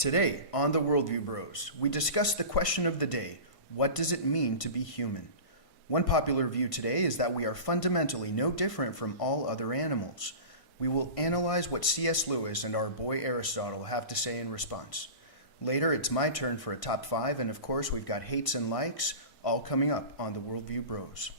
Today, on the Worldview Bros, we discuss the question of the day: what does it mean to be human? One popular view today is that we are fundamentally no different from all other animals. We will analyze what C.S. Lewis and our boy Aristotle have to say in response. Later, it's my turn for a top 5, and of course, we've got hates and likes, all coming up on the Worldview Bros.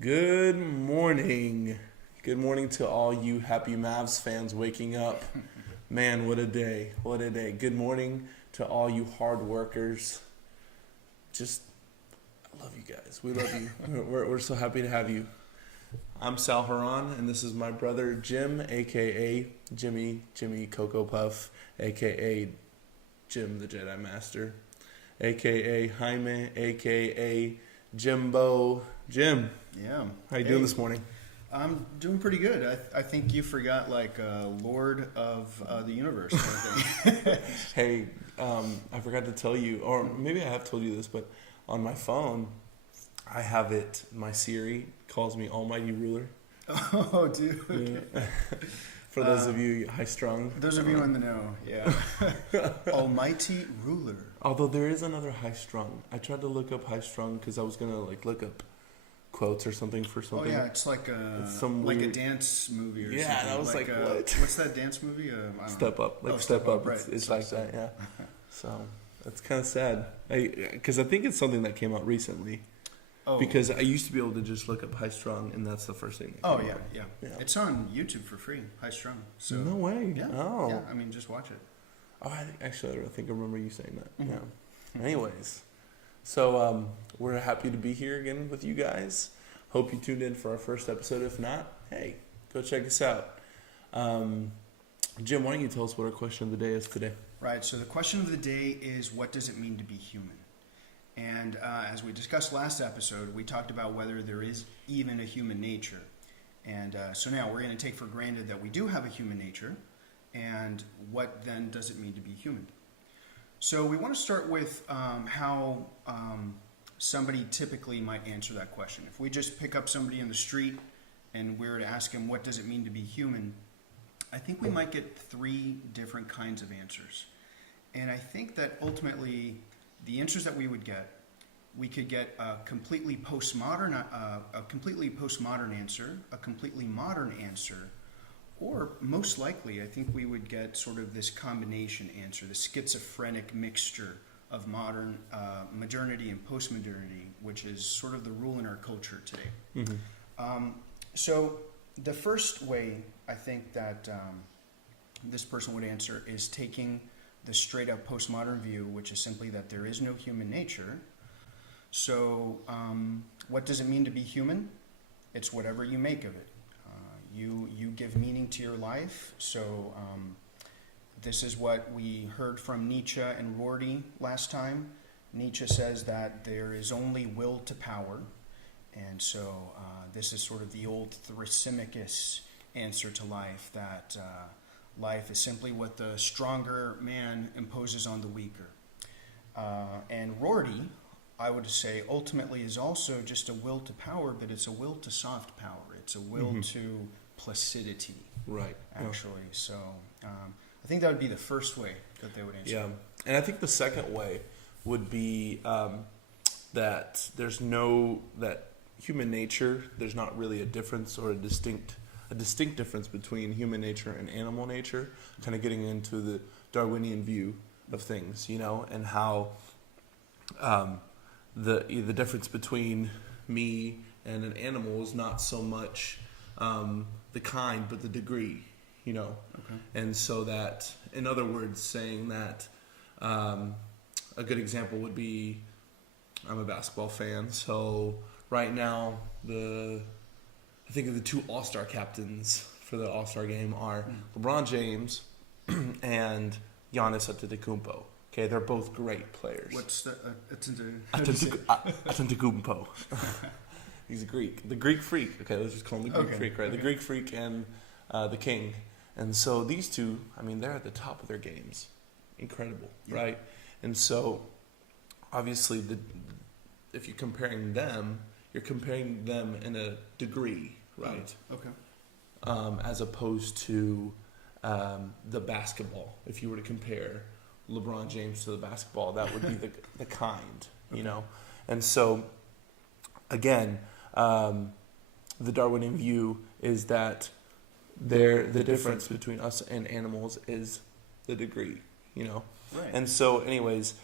Good morning. Good morning to all you happy Mavs fans waking up. Man, what a day. What a day. Good morning to all you hard workers. I love you guys. We love you. We're so happy to have you. I'm Sal Haran, and this is my brother Jim, a.k.a. Jimmy Cocoa Puff, a.k.a. Jim the Jedi Master, a.k.a. Jaime, a.k.a. Jimbo. Jim, Yeah. how you doing this morning? I'm doing pretty good. I think you forgot, Lord of the Universe. I think. Hey, I forgot to tell you, or maybe I have told you this, but on my phone, I have it, my Siri calls me Almighty Ruler. Oh, dude. Yeah. For those of you high-strung. Those of you in the know, yeah. Almighty Ruler. Although there is another high-strung. I tried to look up high-strung because I was going to look up quotes or something for something. Oh, yeah, it's like a dance movie or something. Yeah, and I was like what? What's that dance movie? Step Up. Step Up. Right. It's like that, yeah. So, that's kind of sad. Because I think it's something that came out recently. Oh. Because I used to be able to just look up High Strung, and that's the first thing that came out. Yeah. It's on YouTube for free, High Strung. So, no way. Yeah. Oh. Yeah, I mean, just watch it. Oh, I think I remember you saying that. Mm-hmm. Yeah. Anyways. So, we're happy to be here again with you guys. Hope you tuned in for our first episode. If not, hey, go check us out. Jim, why don't you tell us what our question of the day is today? Right, so the question of the day is, what does it mean to be human? And as we discussed last episode, we talked about whether there is even a human nature. And so now we're going to take for granted that we do have a human nature. And what then does it mean to be human? So we want to start with how somebody typically might answer that question. If we just pick up somebody in the street and we were to ask him, what does it mean to be human? I think we might get 3 different kinds of answers. And I think that ultimately the answers that we would get, we could get a completely postmodern answer, a completely modern answer, or most likely, I think we would get sort of this combination answer, the schizophrenic mixture of modernity and postmodernity, which is sort of the rule in our culture today. Mm-hmm. So the first way I think that this person would answer is taking the straight up postmodern view, which is simply that there is no human nature. So, what does it mean to be human? It's whatever you make of it. You give meaning to your life. So, this is what we heard from Nietzsche and Rorty last time. Nietzsche says that there is only will to power. And so this is sort of the old Thrasymachus answer to life, that life is simply what the stronger man imposes on the weaker. And Rorty, I would say, ultimately is also just a will to power, but it's a will to soft power. It's a will to placidity, Right. actually. So I think that would be the first way that they would answer. Yeah. And I think the second way would be that that human nature, there's not really a difference or a distinct difference between human nature and animal nature, kind of getting into the Darwinian view of things, and how the difference between me and an animal is not so much the kind, but the degree, Okay. And so that, in other words, saying that a good example would be, I'm a basketball fan, so right now I think of the two All-Star captains for the All-Star game are LeBron James and Giannis Antetokounmpo. Okay, they're both great players. What's the Antetokounmpo. He's a Greek. The Greek freak. Okay, let's just call him the Greek freak, right? Okay. The Greek freak and the king. And so these two, they're at the top of their games. Incredible, right? And so, obviously, if you're comparing them, you're comparing them in a degree, right? Okay. As opposed to the basketball. If you were to compare LeBron James to the basketball, that would be the kind, And so, again, the Darwinian view is that the difference between us and animals is the degree, Right. And so, anyways,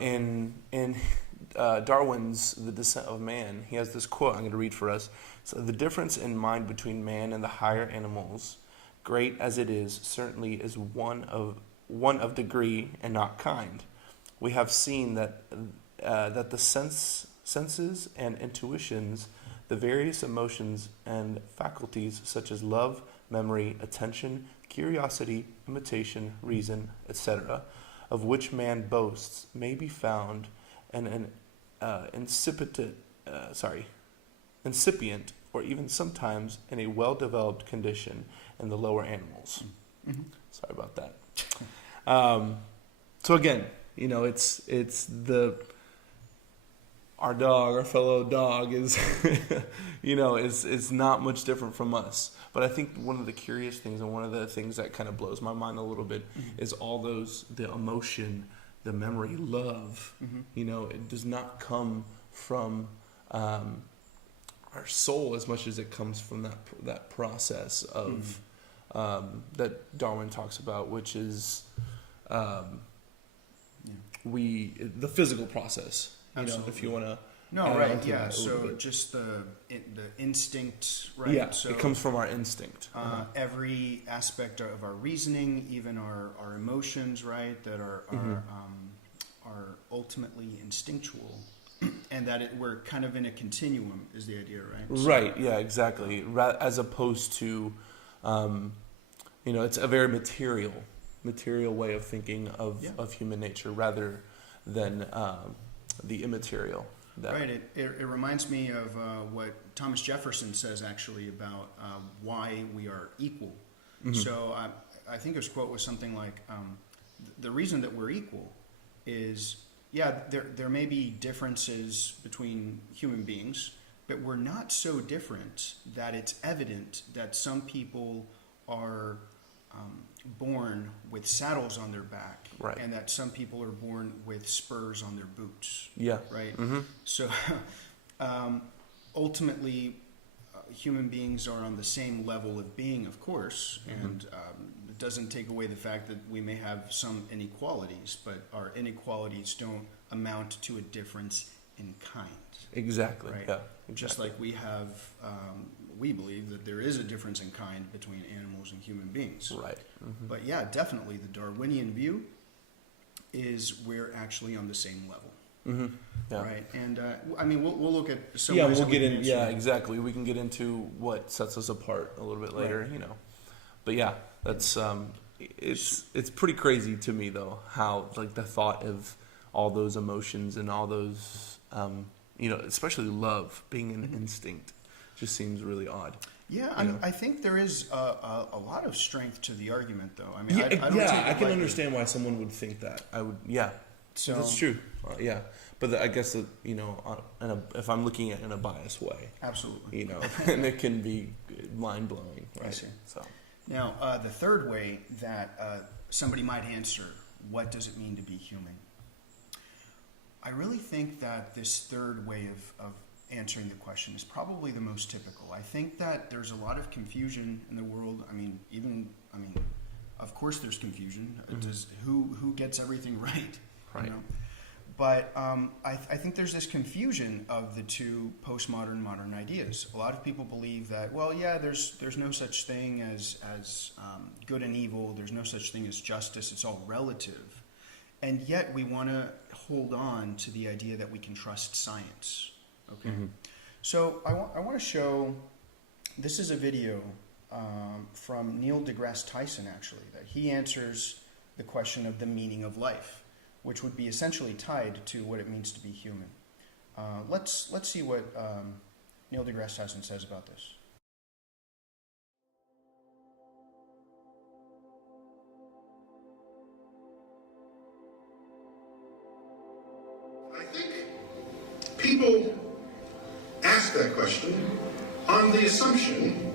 in Darwin's The Descent of Man, he has this quote I'm going to read for us. So, the difference in mind between man and the higher animals, great as it is, certainly is one of degree and not kind. We have seen that the senses and intuitions, the various emotions and faculties such as love, memory, attention, curiosity, imitation, reason, etc., of which man boasts, may be found in an incipient, or even sometimes in a well-developed condition in the lower animals. Mm-hmm. Sorry about that. So again, it's our fellow dog is, is not much different from us. But I think one of the curious things, and one of the things that kind of blows my mind a little bit, is all the emotion, the memory, love. It does not come from our soul as much as it comes from that process of that Darwin talks about, which is the physical process. If you want to. No, right, yeah. So just the instinct, right? Yeah, so, it comes from our instinct. Every aspect of our reasoning, even our emotions, right, that are ultimately instinctual, and that we're kind of in a continuum is the idea, right? Right. Yeah. Exactly. As opposed to, it's a very material way of thinking of human nature rather than the immaterial. Right. It reminds me of what Thomas Jefferson says actually about why we are equal. So I think his quote was something like, the reason that we're equal is, there may be differences between human beings, but we're not so different that it's evident that some people are born with saddles on their back, right, and that some people are born with spurs on their boots. Yeah. Right. So ultimately, human beings are on the same level of being, of course, and it doesn't take away the fact that we may have some inequalities, but our inequalities don't amount to a difference in kind. Exactly. Right. Yeah. Exactly. Just like we have, we believe that there is a difference in kind between animals and human beings. Right. But yeah, definitely the Darwinian view is we're actually on the same level. Yeah. Right, and I mean, we'll look at some. Yeah, ways we'll that get we can in. answer Yeah, that. exactly. We can get into what sets us apart a little bit later. Right. But yeah, that's it's pretty crazy to me though how like the thought of all those emotions and all those especially love being an instinct just seems really odd. Yeah, I think there is a lot of strength to the argument, though. I mean, Yeah, I don't take it I can lightly. understand why someone would think that. I would, yeah. So That's true. Yeah, but I guess that, if I'm looking at it in a biased way, absolutely. and it can be mind blowing. Right? I see. So Now, the third way that somebody might answer, what does it mean to be human? I really think that this third way of answering the question is probably the most typical. I think that there's a lot of confusion in the world. Of course there's confusion. Does who gets everything right? Right. But I think there's this confusion of the two postmodern modern ideas. A lot of people believe that, well, yeah, there's no such thing as good and evil. There's no such thing as justice. It's all relative. And yet we want to hold on to the idea that we can trust science. Okay. So I want to show, this is a video from Neil deGrasse Tyson, actually, that he answers the question of the meaning of life, which would be essentially tied to what it means to be human. Let's see what Neil deGrasse Tyson says about this. I think people ask that question on the assumption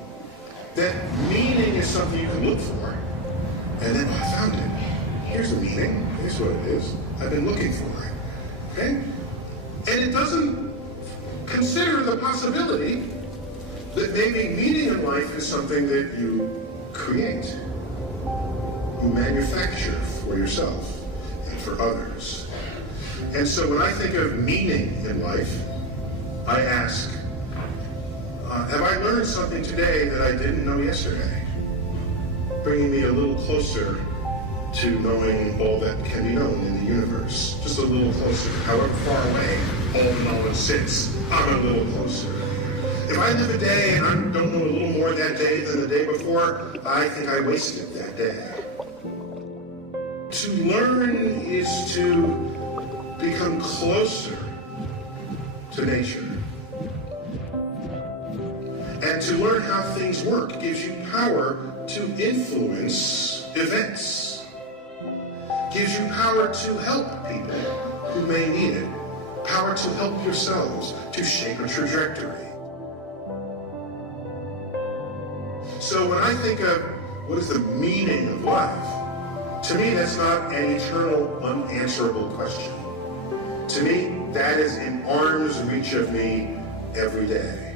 that meaning is something you can look for, and then I found it. Here's the meaning. Here's what it is. I've been looking for it. Okay? And it doesn't consider the possibility that maybe meaning in life is something that you create, you manufacture for yourself and for others. And so when I think of meaning in life, I ask, have I learned something today that I didn't know yesterday? Bringing me a little closer to knowing all that can be known in the universe. Just a little closer. However far away all the knowledge sits, I'm a little closer. If I live a day and I don't know a little more that day than the day before, I think I wasted that day. To learn is to become closer to nature. And to learn how things work gives you power to influence events. Gives you power to help people who may need it. Power to help yourselves to shape a trajectory. So when I think of what is the meaning of life, to me that's not an eternal, unanswerable question. To me, that is in arm's reach of me every day.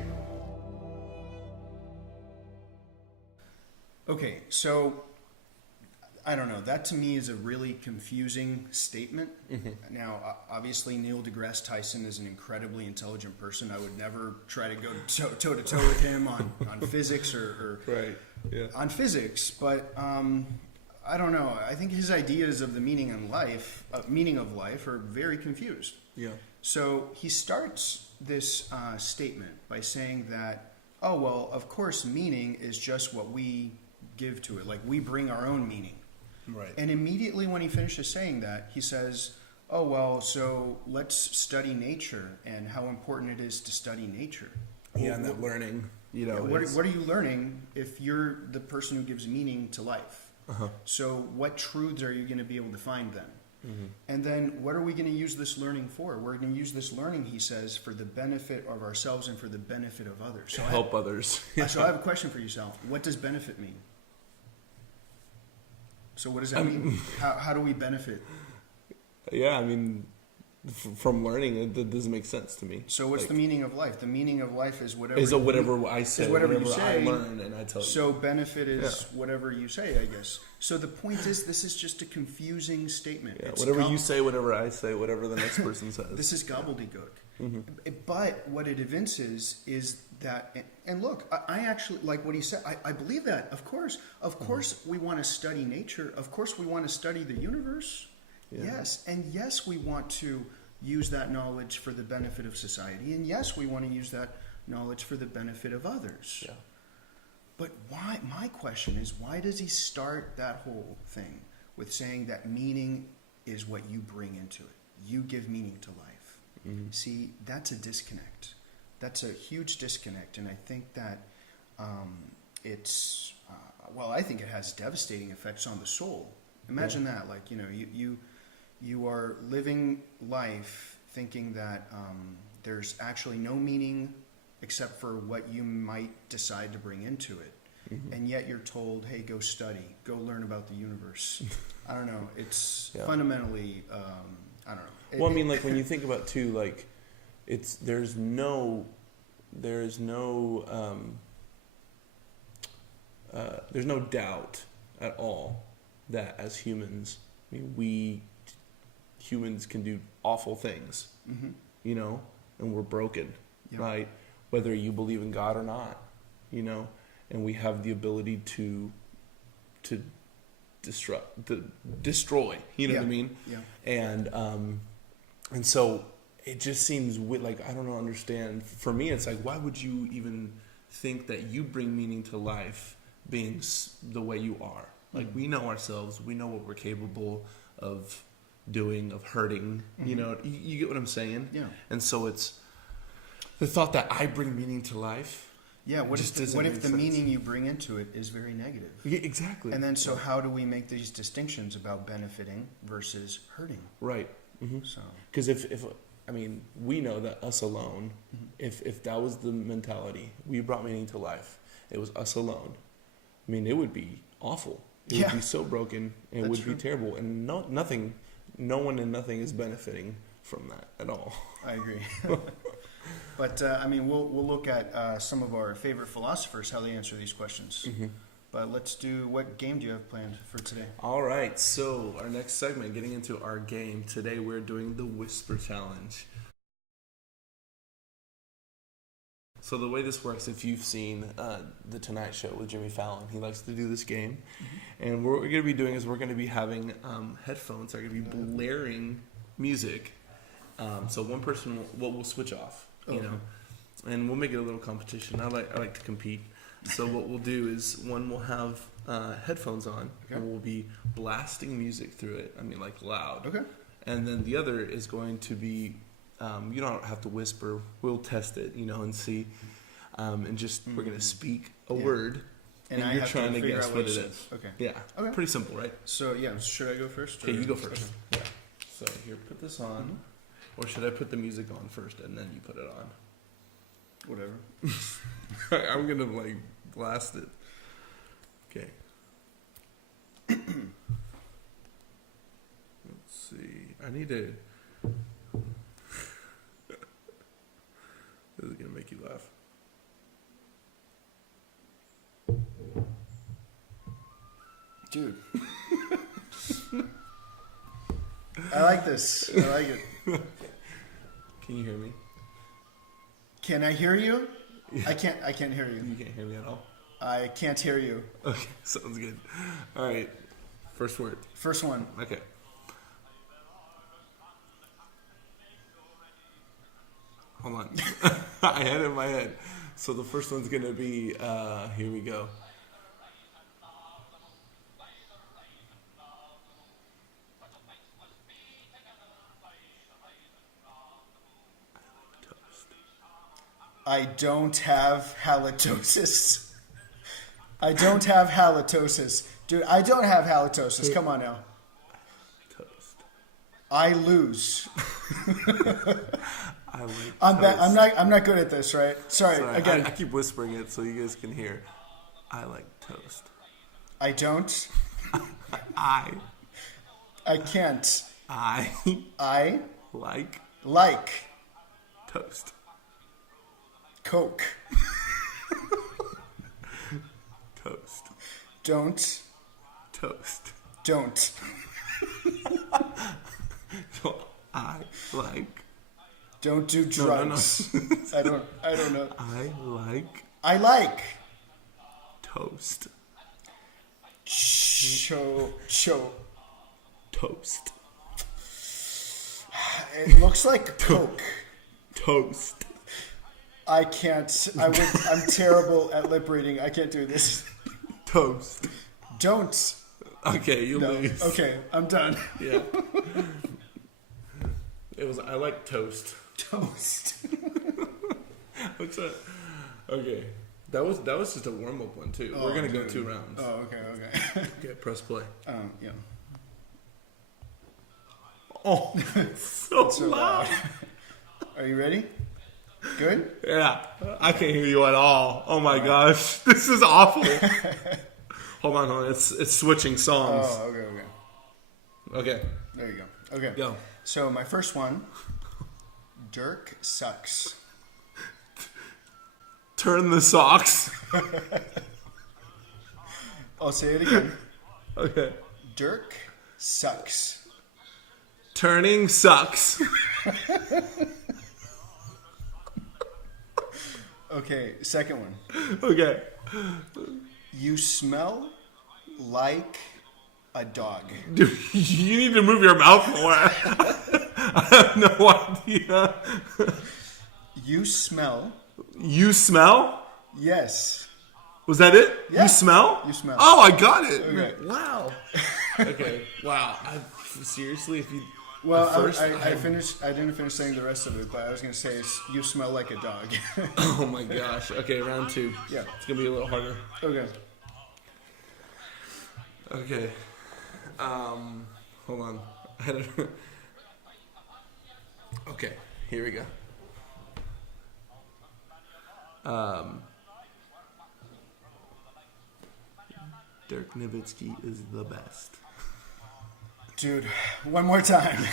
Okay, so I don't know. That to me is a really confusing statement. Now, obviously, Neil deGrasse Tyson is an incredibly intelligent person. I would never try to go toe to toe with him on physics or right, yeah, on physics. But I don't know. I think his ideas of the meaning of life are very confused. yeah, So he starts this statement by saying that, oh well, of course, meaning is just what we give to it. Like we bring our own meaning. right, And immediately when he finishes saying that, he says, oh, well, so let's study nature and how important it is to study nature. yeah, and that learning, What are you learning if you're the person who gives meaning to life? So what truths are you going to be able to find then? And then what are we going to use this learning for? We're going to use this learning, he says, for the benefit of ourselves and for the benefit of others. to help others. So I have a question for you, Sal. What does benefit mean? So what does that mean? How do we benefit? Yeah, I mean, from learning, it doesn't make sense to me. So what's the meaning of life? The meaning of life is whatever. Is whatever I say, is whatever you I say. learn, and I tell you. So benefit is whatever you say, I guess. So the point is, this is just a confusing statement. Yeah, It's whatever you say, whatever I say, whatever the next person says. This is gobbledygook. But what it evinces is that, and look, I actually like what he said. I believe that. Of course, we want to study nature. Of course, we want to study the universe. Yeah. Yes, and yes, we want to use that knowledge for the benefit of society. And yes, we want to use that knowledge for the benefit of others. Yeah. But why? My question is, why does he start that whole thing with saying that meaning is what you bring into it? You give meaning to life. Mm-hmm. See, that's a disconnect. That's a huge disconnect, and I think that it's I think it has devastating effects on the soul. Imagine that, like, you are living life thinking that there's actually no meaning except for what you might decide to bring into it. Mm-hmm. And yet you're told, hey, go study, go learn about the universe. I don't know. It's fundamentally, I don't know. Well, I mean, like, when you think about, too, like, there's no doubt at all that as humans, I mean, humans can do awful things, mm-hmm. And we're broken, yeah. right? Whether you believe in God or not, and we have the ability to destroy, you know what I mean? Yeah. And so it just seems like, I don't understand. For me, it's like, why would you even think that you bring meaning to life being the way you are? Like, we know ourselves, we know what we're capable of doing, of hurting, mm-hmm. You get what I'm saying? Yeah. And so it's the thought that I bring meaning to life. Yeah, what if the meaning you bring into it is very negative? Yeah, exactly. And then so how do we make these distinctions about benefiting versus hurting? Right. Mm-hmm. So, because if I mean, we know that us alone, mm-hmm. if that was the mentality, we brought meaning to life, it was us alone. I mean, it would be awful. It would be so broken. It would be terrible. And no one and nothing is benefiting from that at all. I agree. But, I mean, we'll look at some of our favorite philosophers, how they answer these questions. Mm-hmm. But what game do you have planned for today? All right. So our next segment, getting into our game. Today we're doing the Whisper Challenge. So the way this works, if you've seen The Tonight Show with Jimmy Fallon, he likes to do this game. Mm-hmm. And what we're going to be doing is we're going to be having headphones that are going to be blaring music. So one person will switch off, and we'll make it a little competition. I like to compete. So what we'll do is one will have headphones on, and we'll be blasting music through it. I mean, like, loud. Okay. And then the other is going to be, you don't have to whisper. We'll test it, and see. And just we're going to speak a word, and you're trying to guess what it is. Okay. Yeah. Okay. Pretty simple, right? So, should I go first? Okay, you go first. Okay. Yeah. So here, put this on. Mm-hmm. Or should I put the music on first and then you put it on? Whatever. I'm going to, blast it. Okay. Let's see. I need to... This is going to make you laugh. Dude. I like this. I like it. Can you hear me? Can I hear you? Yeah. I can't hear you. You can't hear me at all? I can't hear you. Okay, sounds good. All right. First word. First one. Okay. Hold on. I had it in my head. So the first one's going to be, here we go. I don't have halitosis. I don't have halitosis. Dude, I don't have halitosis. Come on now. Toast. I lose. I like I'm not good at this, right? Sorry. Again. I keep whispering it so you guys can hear. I like toast. I don't. I can't. I like toast. Coke. Toast. Don't. Toast. Don't. So I like. Don't do drugs. No. I don't know. I like. Toast. Show. Toast. It looks like Coke. Toast. I can't. I'm terrible at lip reading. I can't do this. Toast. Don't. Okay, you No. lose. Okay, I'm done. Yeah. I like toast. Toast. What's that? Okay. That was just a warm up one too. We're gonna go 2 rounds. Oh, okay. Okay, press play. Yeah. Oh, so So loud. Are you ready? Good? Yeah, I can't hear you at all. Oh my gosh, this is awful. Hold on. It's switching songs. Oh, okay. Okay, There you go. Okay. go. So my first one, Dirk sucks. Turn the socks. I'll say it again. Okay. Dirk sucks. Turning sucks. Okay, second one. Okay. You smell like a dog. Dude, you need to move your mouth more. I have no idea. You smell. You smell? Yes. Was that it? Yeah. You smell? You smell. Oh, I got it. Okay. Wow. Okay. Wow. Seriously, if you. Well, at first, I finished. I didn't finish saying the rest of it, but I was gonna say you smell like a dog. Oh my gosh. Okay, round 2. Yeah. It's gonna be a little harder. Okay. Okay. Hold on. Okay, here we go. Dirk Nowitzki is the best. Dude, one more time.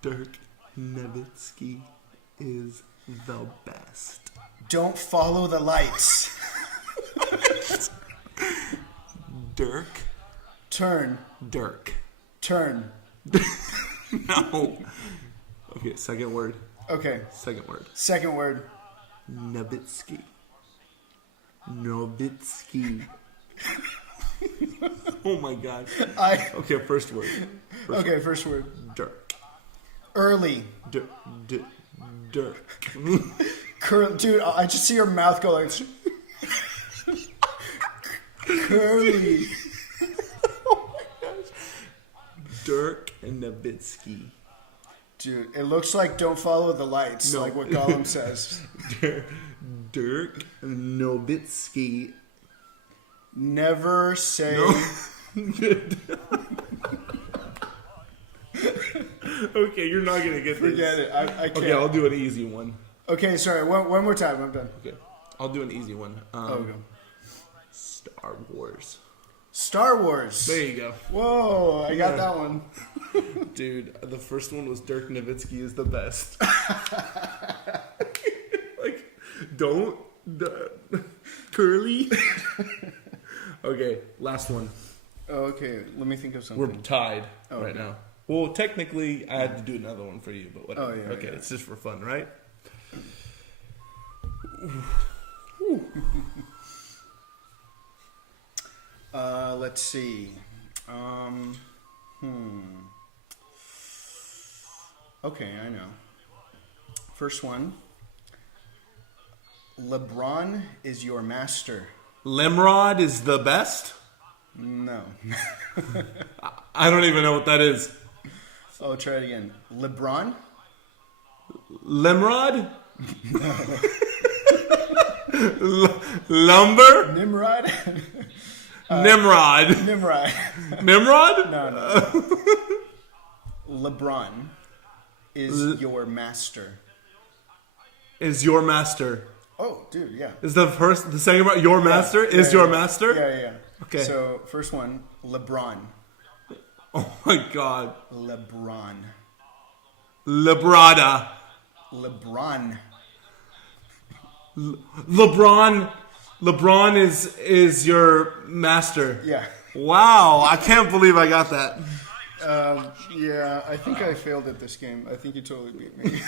Dirk Nowitzki is the best. Don't follow the lights. Dirk. Turn. Dirk. Turn. No. Okay, second word. Okay. Second word. Second word. Nowitzki. Nowitzki. Oh my god. Okay, first word. Okay, first word. Dirk. Early. Dirk. Dude, I just see your mouth go like. Curly. Dirk and Nowitzki. Dude, it looks like don't follow the lights, No. like what Gollum says. Dirk Nowitzki. Never say. Okay, you're not gonna get this. Forget it. I can't. Okay, I'll do an easy one. Okay, sorry. One more time. I'm done. Okay, I'll do an easy one. Okay. Star Wars. Star Wars. There you go. Whoa, I got that one. Dude, the first one was Dirk Nowitzki is the best. Like, don't. Curly. Okay, last one. Oh, okay, let me think of We're something. tied right okay. now. Well, technically, I had to do another one for you, but whatever. Oh, yeah, okay, yeah. it's just for fun, right? Let's see. Okay, I know. First one. LeBron is your master. Limrod is the best? No. I don't even know what that is. Oh, try it again. LeBron? Limrod? Lumber? Nimrod? Nimrod. Nimrod. Nimrod? No. LeBron is your master. Is your master. Oh, dude, yeah. Is the second part your master? Yeah, Is yeah, your yeah. master? Yeah. Okay. So, first one, LeBron. Oh my god. LeBron. Lebrada. LeBron. LeBron is your master. Yeah. Wow, I can't believe I got that. Yeah, I think I failed at this game. I think you totally beat me.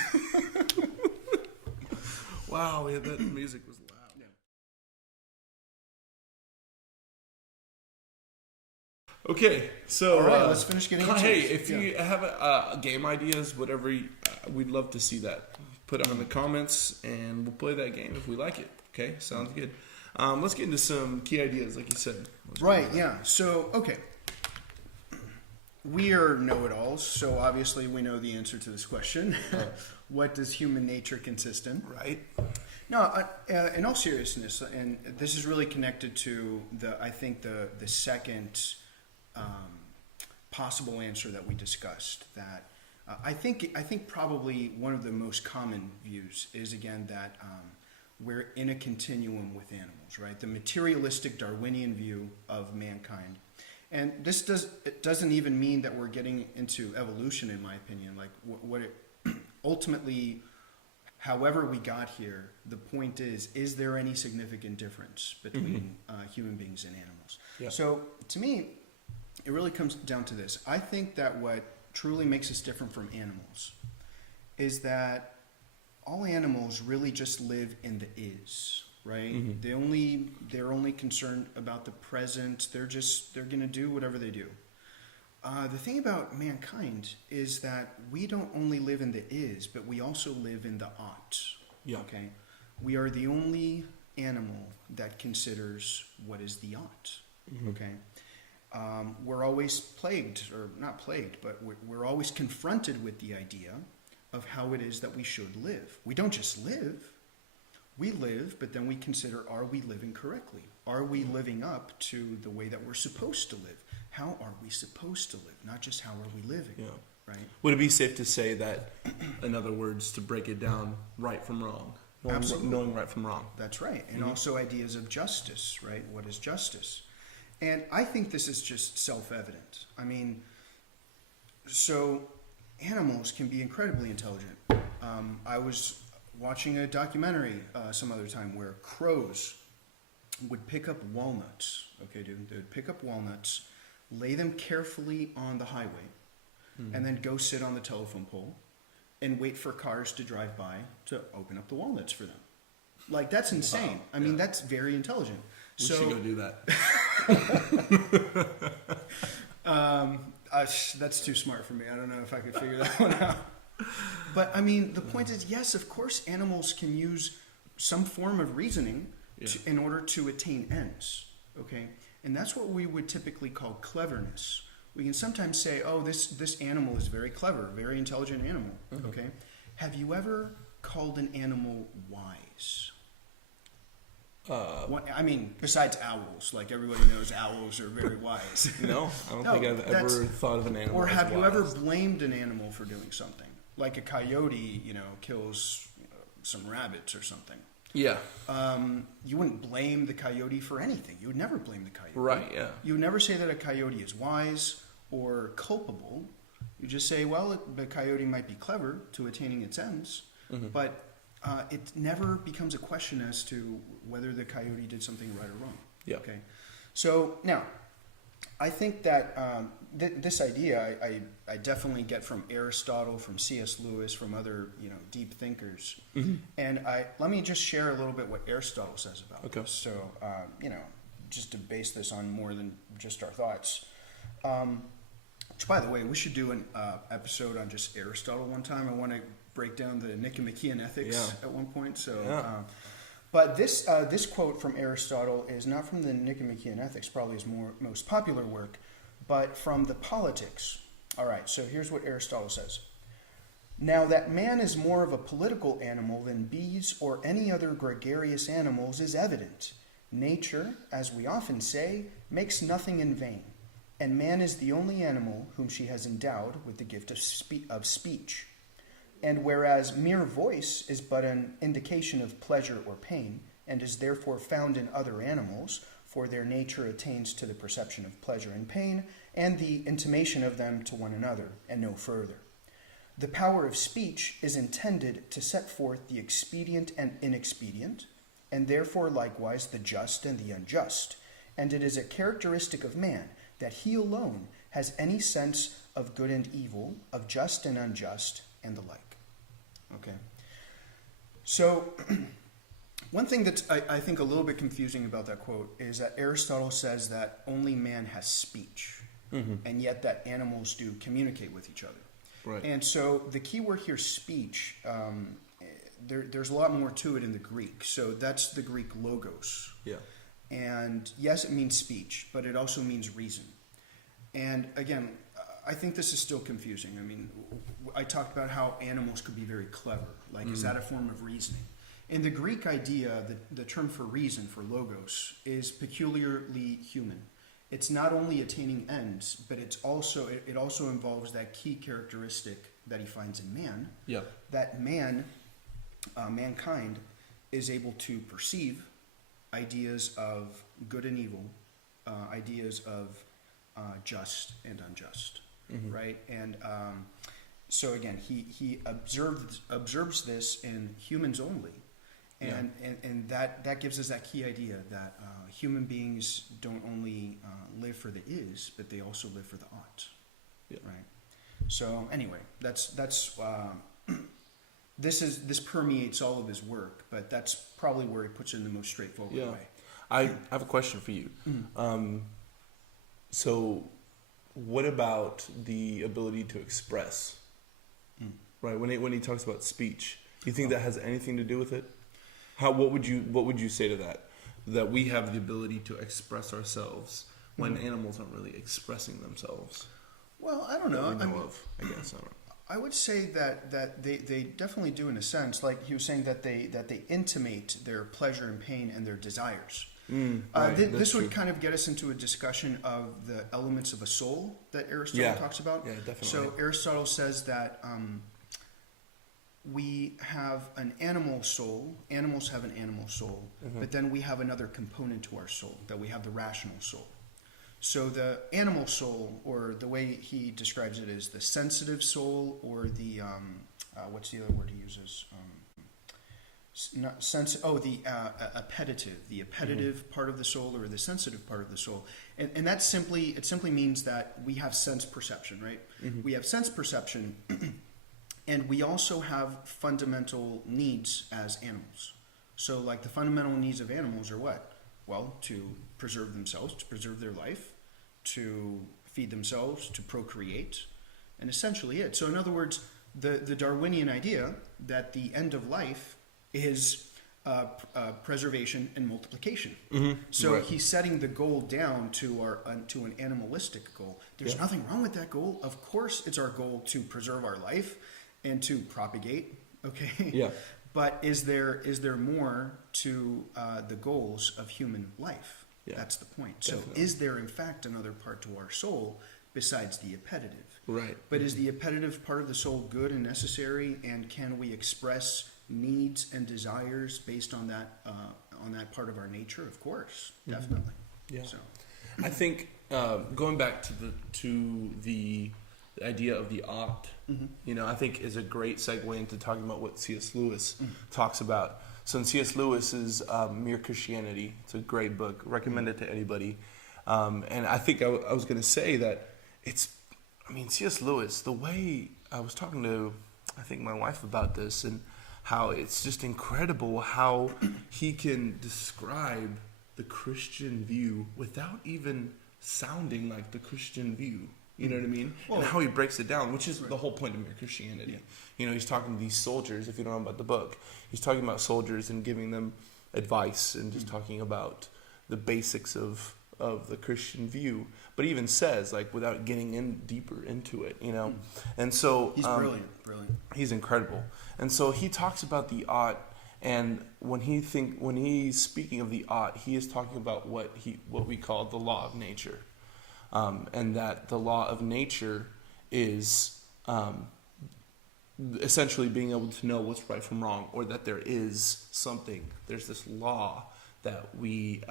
Wow, that music was loud. Okay, so All right, let's finish getting into hey, this. if you have game ideas, whatever, we'd love to see that. Put it in the comments, and we'll play that game if we like it. Okay, sounds good. Let's get into some key ideas, like you said. Right, yeah. So, okay. We are know-it-alls, so obviously we know the answer to this question. What does human nature consist in? Right. No, in all seriousness, and this is really connected to I think the second possible answer that we discussed. That I think probably one of the most common views is again that we're in a continuum with animals, right? The materialistic Darwinian view of mankind, and this doesn't even mean that we're getting into evolution, in my opinion. Like what it ultimately. However we got here, the point is there any significant difference between human beings and animals? Yeah. So to me, it really comes down to this. I think that what truly makes us different from animals is that all animals really just live in the is, right? They're only concerned about the present. They're going to do whatever they do. The thing about mankind is that we don't only live in the is, but we also live in the ought. Yeah. Okay? We are the only animal that considers what is the ought. Okay? We're always plagued, or not plagued, but we're always confronted with the idea of how it is that we should live. We don't just live. We live, but then we consider, are we living correctly? Are we living up to the way that we're supposed to live? How are we supposed to live? Not just how are we living, right? Would it be safe to say that, in other words, to break it down, right from wrong? Absolutely. Knowing right from wrong. That's right. And also ideas of justice, right? What is justice? And I think this is just self-evident. I mean, so animals can be incredibly intelligent. I was watching a documentary some other time where crows would pick up walnuts. Okay, dude? They would pick up walnuts, lay them carefully on the highway, and then go sit on the telephone pole and wait for cars to drive by to open up the walnuts for them. Like, that's insane. Wow. I mean, that's very intelligent. We should go do that. That's too smart for me. I don't know if I could figure that one out. But, I mean, the point is, yes, of course, animals can use some form of reasoning in order to attain ends, okay? And that's what we would typically call cleverness. We can sometimes say, oh, this animal is very clever, very intelligent animal, okay? Have you ever called an animal wise? I mean, besides owls, like everybody knows owls are very wise. No, I don't think I've ever thought of an animal. Or have as you wise. ever blamed an animal for doing something? Like a coyote, kills some rabbits or something. Yeah. You wouldn't blame the coyote for anything. You would never blame the coyote. Right, yeah. You would never say that a coyote is wise or culpable. You just say, well, the coyote might be clever to attaining its ends, but it never becomes a question as to whether the coyote did something right or wrong. Yeah. Okay. So now, I think that this idea I definitely get from Aristotle, from C.S. Lewis, from other deep thinkers, and let me just share a little bit what Aristotle says about this. So just to base this on more than just our thoughts. Which, by the way, we should do an episode on just Aristotle one time. I want to break down the Nicomachean Ethics at one point. So. But this quote from Aristotle is not from the Nicomachean Ethics, probably his most popular work, but from the Politics. All right, so here's what Aristotle says. Now that man is more of a political animal than bees or any other gregarious animals is evident. Nature, as we often say, makes nothing in vain, and man is the only animal whom she has endowed with the gift of speech. And whereas mere voice is but an indication of pleasure or pain, and is therefore found in other animals, for their nature attains to the perception of pleasure and pain, and the intimation of them to one another, and no further. The power of speech is intended to set forth the expedient and inexpedient, and therefore likewise the just and the unjust, and it is a characteristic of man that he alone has any sense of good and evil, of just and unjust, and the like. Okay. So, one thing that's, I think, a little bit confusing about that quote is that Aristotle says that only man has speech. and yet that animals do communicate with each other. Right. And so the key word here, speech, there's a lot more to it in the Greek. So that's the Greek logos. Yeah. And yes, it means speech, but it also means reason. And again, I think this is still confusing. I mean, I talked about how animals could be very clever. Like, is that a form of reasoning? In the Greek idea, the term for reason, for logos, is peculiarly human. It's not only attaining ends, but it also involves that key characteristic that he finds in man. Yeah. That mankind is able to perceive ideas of good and evil, ideas of just and unjust, right? And so again, he observes this in humans only. And that gives us that key idea that human beings don't only live for the is, but they also live for the ought. Yeah. Right. So anyway, that's this permeates all of his work, but that's probably where he puts it in the most straightforward way. I have a question for you. So, what about the ability to express? Right. When he talks about speech, do you think that has anything to do with it? What would you say to that? That we have the ability to express ourselves when animals aren't really expressing themselves. Well, I don't know. I guess I don't know. I would say that they definitely do in a sense. Like he was saying that they intimate their pleasure and pain and their desires. Right, this would true. kind of get us into a discussion of the elements of a soul that Aristotle talks about. Yeah, definitely. So Aristotle says that we have an animal soul. Animals have an animal soul, but then we have another component to our soul, that we have the rational soul. So the animal soul, or the way he describes it, is the sensitive soul, or the what's the other word he uses? The appetitive part of the soul, or the sensitive part of the soul, and that simply means that we have sense perception, right? We have sense perception, and we also have fundamental needs as animals. So, like the fundamental needs of animals are what? Well, to preserve themselves, to preserve their life, to feed themselves, to procreate, and essentially it. So, in other words, the Darwinian idea that the end of life is preservation and multiplication. So he's setting the goal down to an animalistic goal. There's nothing wrong with that goal. Of course, it's our goal to preserve our life and to propagate. Okay. Yeah. But is there more to the goals of human life? Yeah. That's the point. Definitely. So is there in fact another part to our soul besides the appetitive? Right. But is the appetitive part of the soul good and necessary, and can we express needs and desires based on that part of our nature? Of course, definitely. Yeah. So, I think going back to the idea of the ought, I think is a great segue into talking about what C.S. Lewis talks about. So in C.S. Lewis's Mere Christianity, it's a great book. Recommend it to anybody. And I think I was going to say that C.S. Lewis, the way I was talking to, I think, my wife about this, and how it's just incredible how he can describe the Christian view without even sounding like the Christian view. You know what I mean? Well, and how he breaks it down, which is the whole point of Mere Christianity. Yeah. He's talking to these soldiers, if you don't know about the book. He's talking about soldiers and giving them advice and just talking about the basics of the Christian view. But he even says, like, without getting in deeper into it, And so he's brilliant. He's incredible. And so he talks about the ought, and when he's speaking of the ought, he is talking about what we call the law of nature. And that the law of nature is essentially being able to know what's right from wrong, or that there's this law that we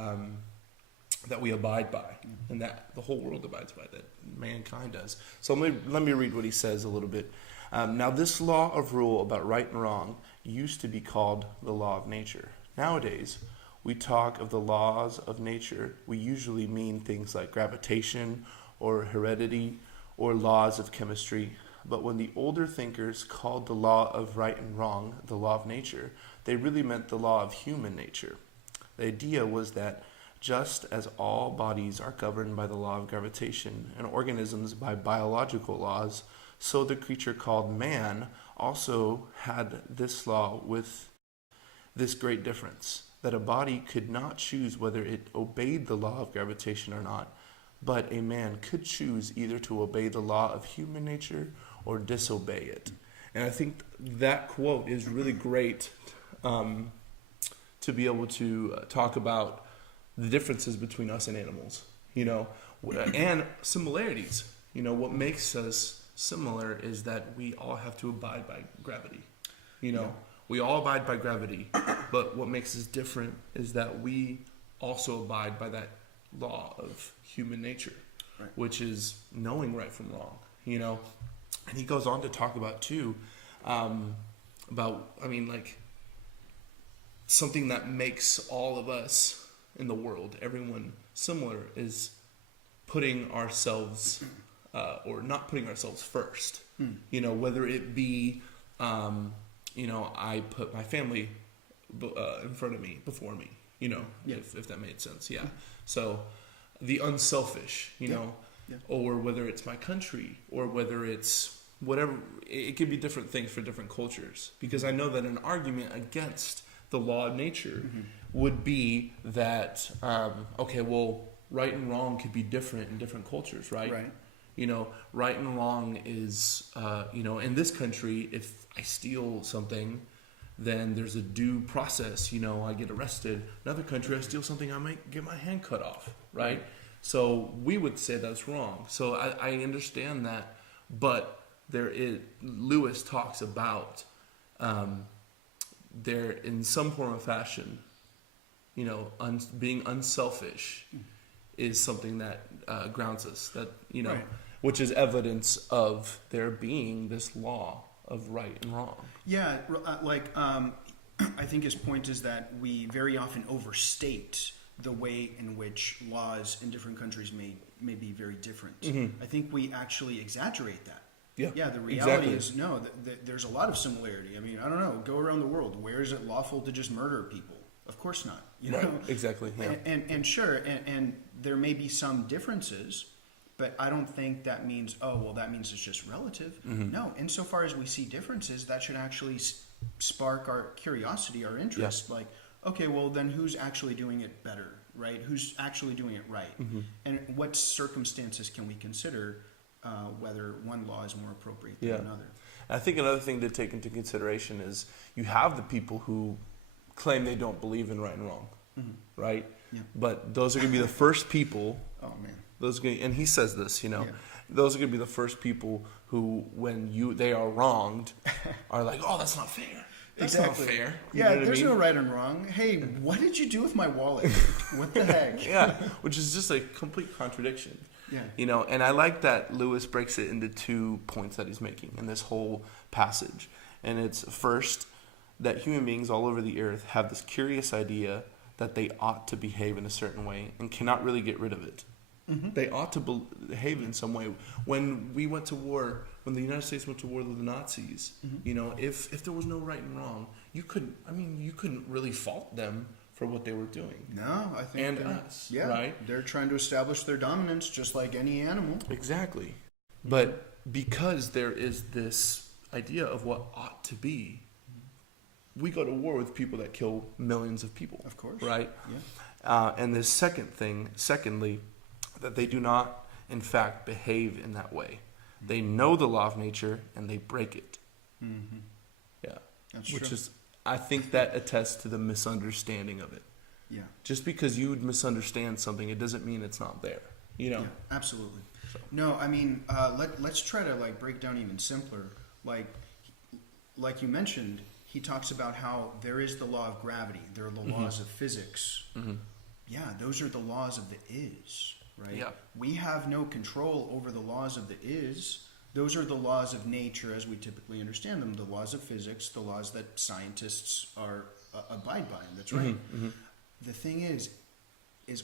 abide by, and that the whole world abides by, that mankind does. So let me read what he says a little bit. Now, this law of rule about right and wrong used to be called the law of nature. Nowadays, we talk of the laws of nature, we usually mean things like gravitation or heredity or laws of chemistry. But when the older thinkers called the law of right and wrong the law of nature, they really meant the law of human nature. The idea was that just as all bodies are governed by the law of gravitation and organisms by biological laws, so the creature called man also had this law with this great difference, that a body could not choose whether it obeyed the law of gravitation or not, but a man could choose either to obey the law of human nature or disobey it. And I think that quote is really great to be able to talk about the differences between us and animals, and similarities. What makes us similar is that we all have to abide by gravity. We all abide by gravity, but what makes us different is that we also abide by that law of human nature, right, which is knowing right from wrong, And he goes on to talk about too, something that makes all of us in the world, everyone similar, is putting ourselves, or not putting ourselves first. Whether it be, I put my family in front of me, before me, if that made sense. Yeah. So the unselfish, or whether it's my country, or whether it's whatever, it could be different things for different cultures. Because I know that an argument against the law of nature would be that, right and wrong could be different in different cultures, right? Right. Right and wrong is, in this country, if I steal something, then there's a due process. I get arrested. Another country, I steal something, I might get my hand cut off, right? So we would say that's wrong. So I understand that, but Lewis talks about there in some form of fashion, being unselfish is something that grounds us, that, right, which is evidence of there being this law of right and wrong. Yeah, I think his point is that we very often overstate the way in which laws in different countries may be very different. I think we actually exaggerate that. Yeah, the reality is no, there's a lot of similarity. I mean, I don't know, go around the world. Where is it lawful to just murder people? Of course not. Right, exactly. Yeah. And sure, and there may be some differences, but I don't think that means, that means it's just relative. No, insofar as we see differences, that should actually spark our curiosity, our interest. Yeah. Like, okay, well then who's actually doing it better, right? Who's actually doing it right? And what circumstances can we consider whether one law is more appropriate than another? I think another thing to take into consideration is you have the people who claim they don't believe in right and wrong, right? Yeah. But those are going to be the first people. Oh man. And he says this, those are going to be the first people who, when they are wronged, are like, oh, that's not fair. That's not fair. There's no right and wrong. Hey, what did you do with my wallet? What the heck? Yeah, which is just a complete contradiction. Yeah. And I like that Lewis breaks it into 2 points that he's making in this whole passage. And it's first, that human beings all over the earth have this curious idea that they ought to behave in a certain way and cannot really get rid of it. They ought to behave in some way. When we went to war, when the United States went to war with the Nazis, if there was no right and wrong, you couldn't really fault them for what they were doing. No, I think us, yeah, right? They're trying to establish their dominance just like any animal. Exactly. But because there is this idea of what ought to be, we go to war with people that kill millions of people. Of course. Right? Yeah. And the secondly, that they do not, in fact, behave in that way. They know the law of nature and they break it. Yeah. That's Which true. is, I think that attests to the misunderstanding of it. Yeah. Just because you would misunderstand something, it doesn't mean it's not there. Yeah, absolutely. So. No, I mean, let's try to break down even simpler. Like you mentioned, he talks about how there is the law of gravity. There are the laws of physics. Yeah, those are the laws of the is, right? Yeah. We have no control over the laws of the is. Those are the laws of nature as we typically understand them, the laws of physics, the laws that scientists abide by. That's right. The thing is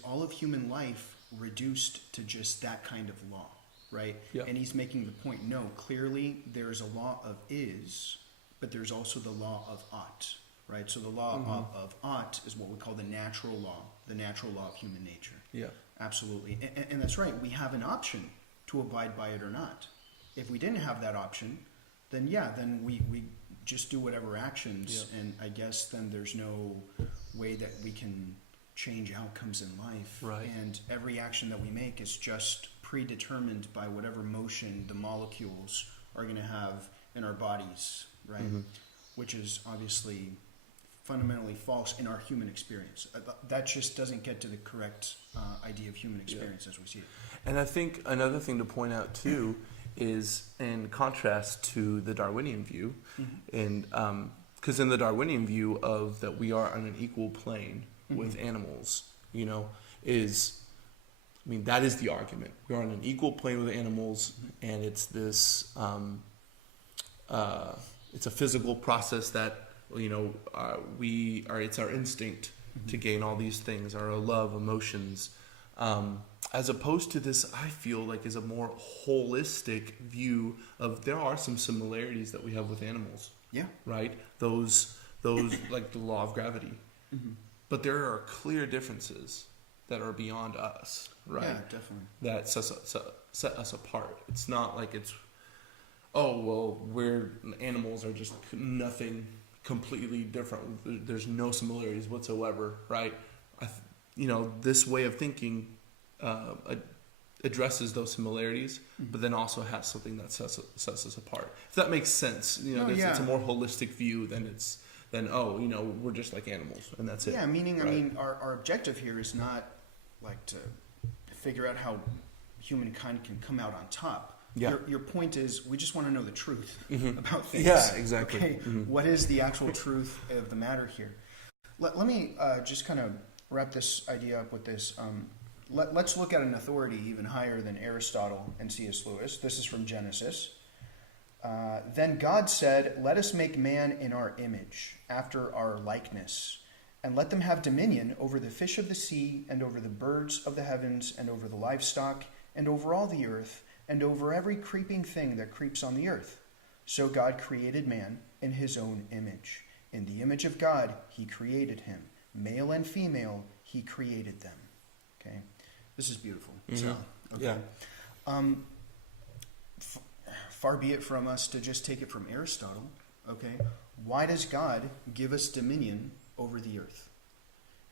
all of human life reduced to just that kind of law, right? Yeah. And he's making the point, no, clearly there's a law of is, but there's also the law of ought, right? So the law of ought is what we call the natural law, the natural law of human nature. Yeah. Absolutely. And that's right. We have an option to abide by it or not. If we didn't have that option, then then we just do whatever actions, and I guess then there's no way that we can change outcomes in life. Right. And every action that we make is just predetermined by whatever motion the molecules are going to have in our bodies, right? Which is obviously fundamentally false in our human experience. That just doesn't get to the correct idea of human experience as we see it. And I think another thing to point out too is in contrast to the Darwinian view, and because in the Darwinian view of that we are on an equal plane with animals, that is the argument. We're on an equal plane with animals, and it's this, it's a physical process that, it's our instinct to gain all these things, our love, emotions, as opposed to this, I feel like is a more holistic view of there are some similarities that we have with animals. Yeah. Right? Those like the law of gravity. But there are clear differences that are beyond us, right? Yeah, definitely. That set us apart. It's not like it's, we're animals are just nothing completely different. There's no similarities whatsoever, right? This way of thinking addresses those similarities, but then also has something that sets us apart. If that makes sense, it's a more holistic view than we're just like animals and that's it. Yeah, meaning, right? Our objective here is not like to figure out how humankind can come out on top. Yeah. Your point is we just want to know the truth about things. Yeah, exactly. Okay? What is the actual truth of the matter here? Let me just kind of wrap this idea up with this. Let's look at an authority even higher than Aristotle and C.S. Lewis. This is from Genesis. Then God said, "Let us make man in our image, after our likeness, and let them have dominion over the fish of the sea, and over the birds of the heavens, and over the livestock, and over all the earth, and over every creeping thing that creeps on the earth." So God created man in his own image. In the image of God, he created him. Male and female, he created them. Okay? This is beautiful. So, okay. Yeah. Far be it from us to just take it from Aristotle. Okay? Why does God give us dominion over the earth?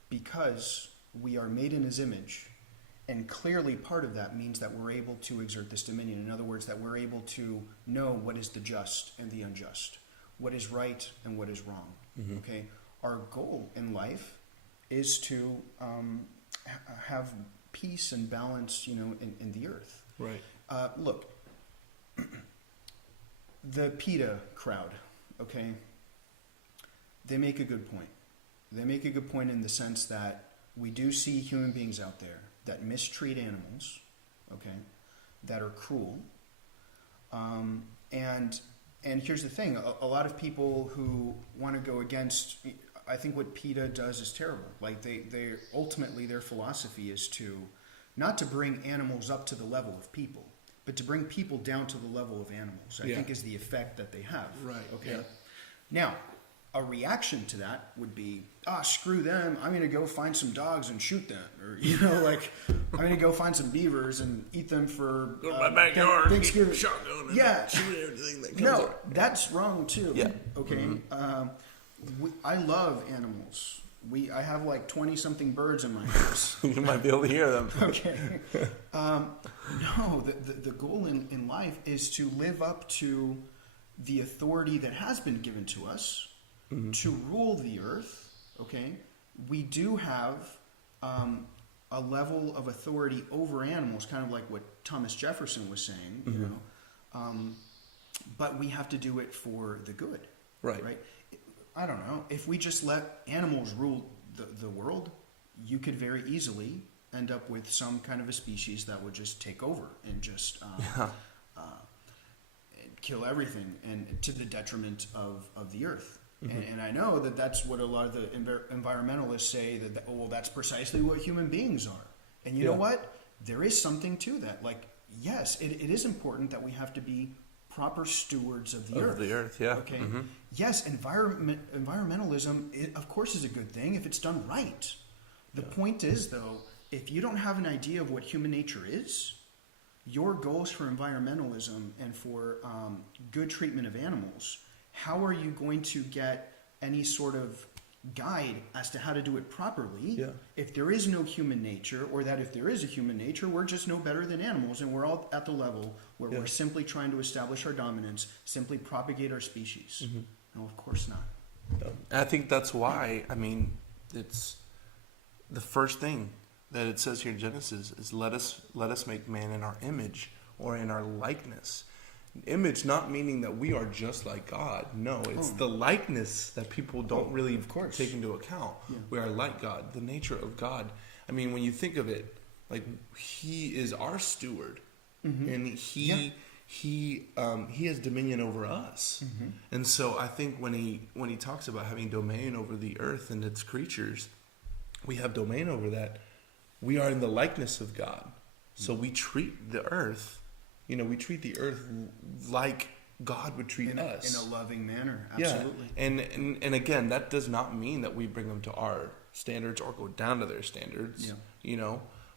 Because we are made in his image. And clearly part of that means that we're able to exert this dominion. In other words, that we're able to know what is the just and the unjust, what is right and what is wrong. Okay? Our goal in life is to have peace and balance, in the earth. Right. Look, the PETA crowd, okay, they make a good point. They make a good point in the sense that we do see human beings out there that mistreat animals, okay, that are cruel. And here's the thing, a lot of people who want to go against, I think what PETA does is terrible. Like they ultimately their philosophy is to, not to bring animals up to the level of people, but to bring people down to the level of animals, I think is the effect that they have. Right. Okay. Yeah. Now, a reaction to that would be, screw them, I'm going to go find some dogs and shoot them. Or, I'm going to go find some beavers and eat them for go to my backyard, Thanksgiving. Shotgun, yeah. Shoot everything that comes No, up. that's wrong too. Yeah. Okay. I love animals. I have like 20-something birds in my house. You might be able to hear them. Okay. No, the goal in life is to live up to the authority that has been given to us to rule the earth. Okay. We do have a level of authority over animals, kind of like what Thomas Jefferson was saying, but we have to do it for the good. Right. Right. I don't know. If we just let animals rule the world, you could very easily end up with some kind of a species that would just take over and just kill everything, and to the detriment of the earth. And I know that's what a lot of the environmentalists say, that that's precisely what human beings are. And you know what? There is something to that. Like, yes, it is important that we have to be proper stewards of the earth. Of the earth, yeah. Okay. Yes, environmentalism, of course, is a good thing if it's done right. The point is, though, if you don't have an idea of what human nature is, your goals for environmentalism and for good treatment of animals, how are you going to get any sort of guide as to how to do it properly if there is no human nature, or that if there is a human nature, we're just no better than animals and we're all at the level where we're simply trying to establish our dominance, simply propagate our species? No, of course not. I think that's why, I mean, it's the first thing that it says here in Genesis is let us make man in our image or in our likeness. Image not meaning that we are just like God. No, it's the likeness that people don't really take into account. We are like God, the nature of God. I mean, when you think of it, like he is our steward, and he has dominion over us. And so I think when he talks about having domain over the earth and its creatures, we have domain over that. We are in the likeness of God. So we treat the earth, we treat the earth like God would treat us. In a loving manner, absolutely. Yeah. And again, that does not mean that we bring them to our standards or go down to their standards,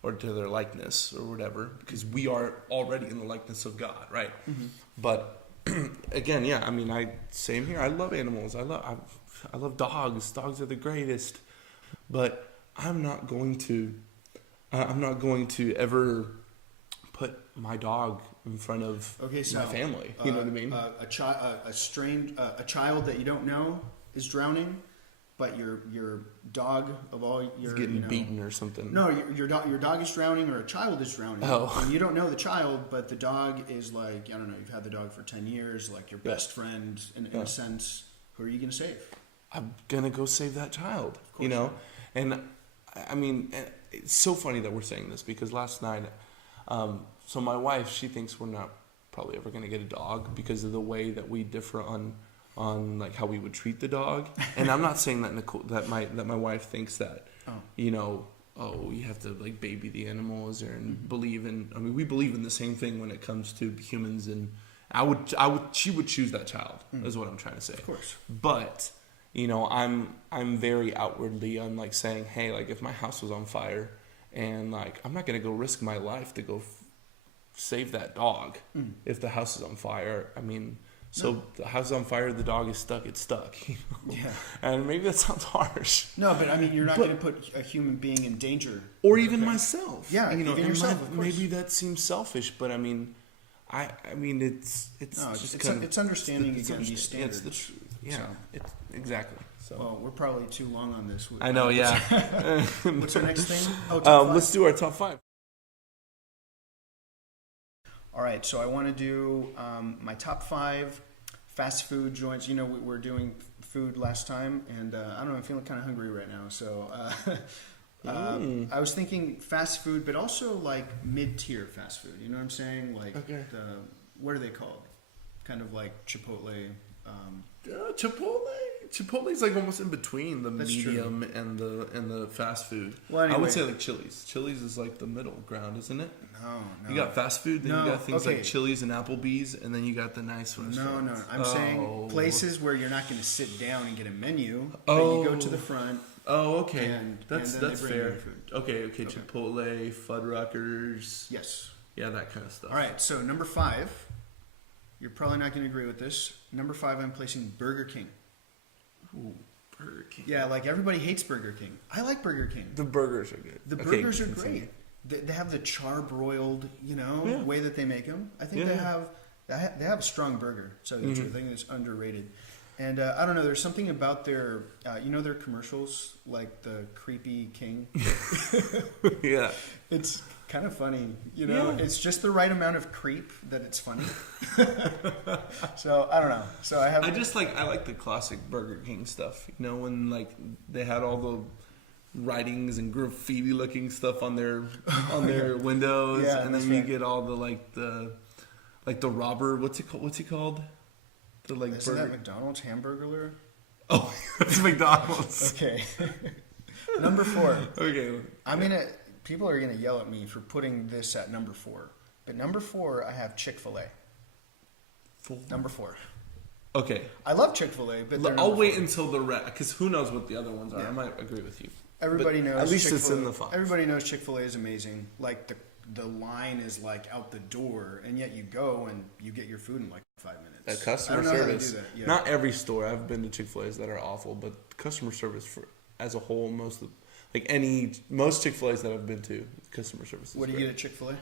or to their likeness or whatever, because we are already in the likeness of God, right? But again, I mean, same here. I love animals. I love dogs. Dogs are the greatest. But I'm not going to ever put my dog in front of my family. You know what I mean? A child that you don't know is drowning, but your dog of all your is getting beaten or something. No, your dog is drowning, or a child is drowning. And you don't know the child, but the dog is like, I don't know, you've had the dog for 10 years, like your best friend in a sense. Who are you going to save? I'm going to go save that child, And I mean, it's so funny that we're saying this because last night, so my wife, she thinks we're not probably ever going to get a dog because of the way that we differ on like how we would treat the dog. And I'm not saying that my wife thinks that, you have to like baby the animals and believe in. I mean, we believe in the same thing when it comes to humans, and she would choose that child. Is what I'm trying to say. Of course, but. I'm very outwardly on like saying, hey, like if my house was on fire and like I'm not going to go risk my life to go save that dog if the house is on fire. I mean, the house is on fire, the dog is stuck, it's stuck. Yeah. And maybe that sounds harsh. No, but I mean, you're not going to put a human being in danger. Or even myself. Yeah, even yourself, of course. Maybe that seems selfish, but I mean, I mean, it's understanding again these standards. It's the truth. Yeah, exactly. So. Well, we're probably too long on this. I know, yeah. What's our next thing? Top 5. Let's do our top 5. All right, so I want to do my top 5 fast food joints. We were doing food last time, and I don't know, I'm feeling kind of hungry right now. So I was thinking fast food, but also like mid-tier fast food. You know what I'm saying? Like, what are they called? Kind of like Chipotle. Chipotle's like almost in between the medium and the fast food. Well, anyway. I would say like Chili's. Chili's is like the middle ground, isn't it? No. You got fast food, then you got things like Chili's and Applebee's, and then you got the nice restaurants. No. I'm saying places where you're not going to sit down and get a menu, but you go to the front. Oh, okay. And that's fair. Okay. Okay. Chipotle, Fuddruckers. Yes. Yeah, that kind of stuff. All right, so number 5. You're probably not going to agree with this. Number 5, I'm placing Burger King. Ooh, Burger King. Yeah, like everybody hates Burger King. I like Burger King. The burgers are good. The burgers are great. They have the charbroiled, way that they make them. I think they have a strong burger. So I think it's underrated. And I don't know, there's something about their, their commercials, like the Creepy King. Yeah. It's kind of funny, It's just the right amount of creep that it's funny. So I don't know. So I like the classic Burger King stuff. When like they had all the writings and graffiti looking stuff on their windows, and then you get all the the robber. What's he called? The like Isn't that McDonald's Hamburglar? Oh, that's McDonald's. Okay. Number 4. Okay. People are gonna yell at me for putting this at number 4, but number 4 I have Chick-fil-A. Number 4. Okay. I love Chick-fil-A, but I'll wait until the because who knows what the other ones are. I might agree with you. Everybody knows. At least Chick-fil-A, it's in the five. Everybody knows Chick-fil-A is amazing. Like the line is like out the door, and yet you go and you get your food in like 5 minutes. That customer I don't know service. how they do that. Yeah. Not every store. I've been to Chick-fil-A's that are awful, but customer service as a whole, most Chick-fil-A's that I've been to, customer service is What do you great. get at Chick-fil-A?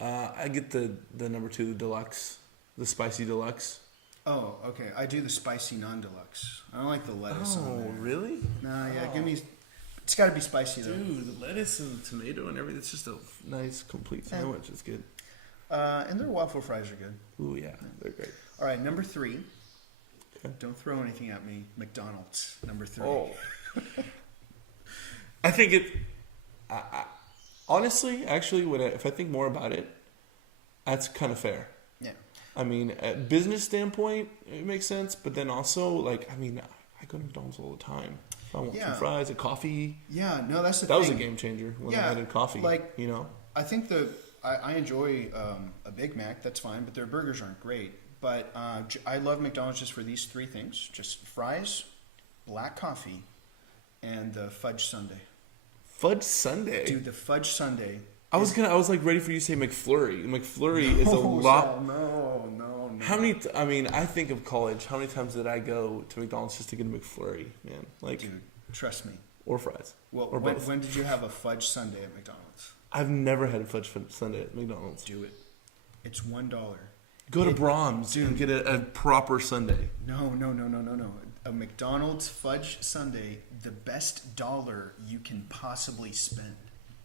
I get the number 2, the deluxe, the spicy deluxe. Oh, okay. I do the spicy non-deluxe. I don't like the lettuce on Oh, there. really? No, yeah. Give me. It's got to be spicy though. Dude, the lettuce and the tomato and everything. It's just a nice, complete sandwich. It's good. And their waffle fries are good. Ooh, yeah. They're great. All right, number 3. Okay. Don't throw anything at me. McDonald's, number 3. Oh. I think it... honestly, actually, if I think more about it, that's kind of fair. Yeah. I mean, at business standpoint, it makes sense. But then also, like, I mean, I go to McDonald's all the time. If I want some fries, a coffee. Yeah, no, that's the That thing. was a game changer when I added coffee. Like, you know? I think I enjoy a Big Mac. That's fine, but their burgers aren't great. But I love McDonald's just for these 3 things: just fries, black coffee, and the fudge sundae. Fudge sundae? Dude, the fudge sundae. I was like ready for you to say McFlurry. McFlurry is a lot. No. How many? I mean, I think of college. How many times did I go to McDonald's just to get a McFlurry, man? Like, Dude, trust me. or fries. Well, or both. when did you have a fudge sundae at McDonald's? I've never had a fudge sundae at McDonald's. Do it. It's $1. Go to Brahms and get a proper sundae. No. A McDonald's fudge sundae, the best dollar you can possibly spend.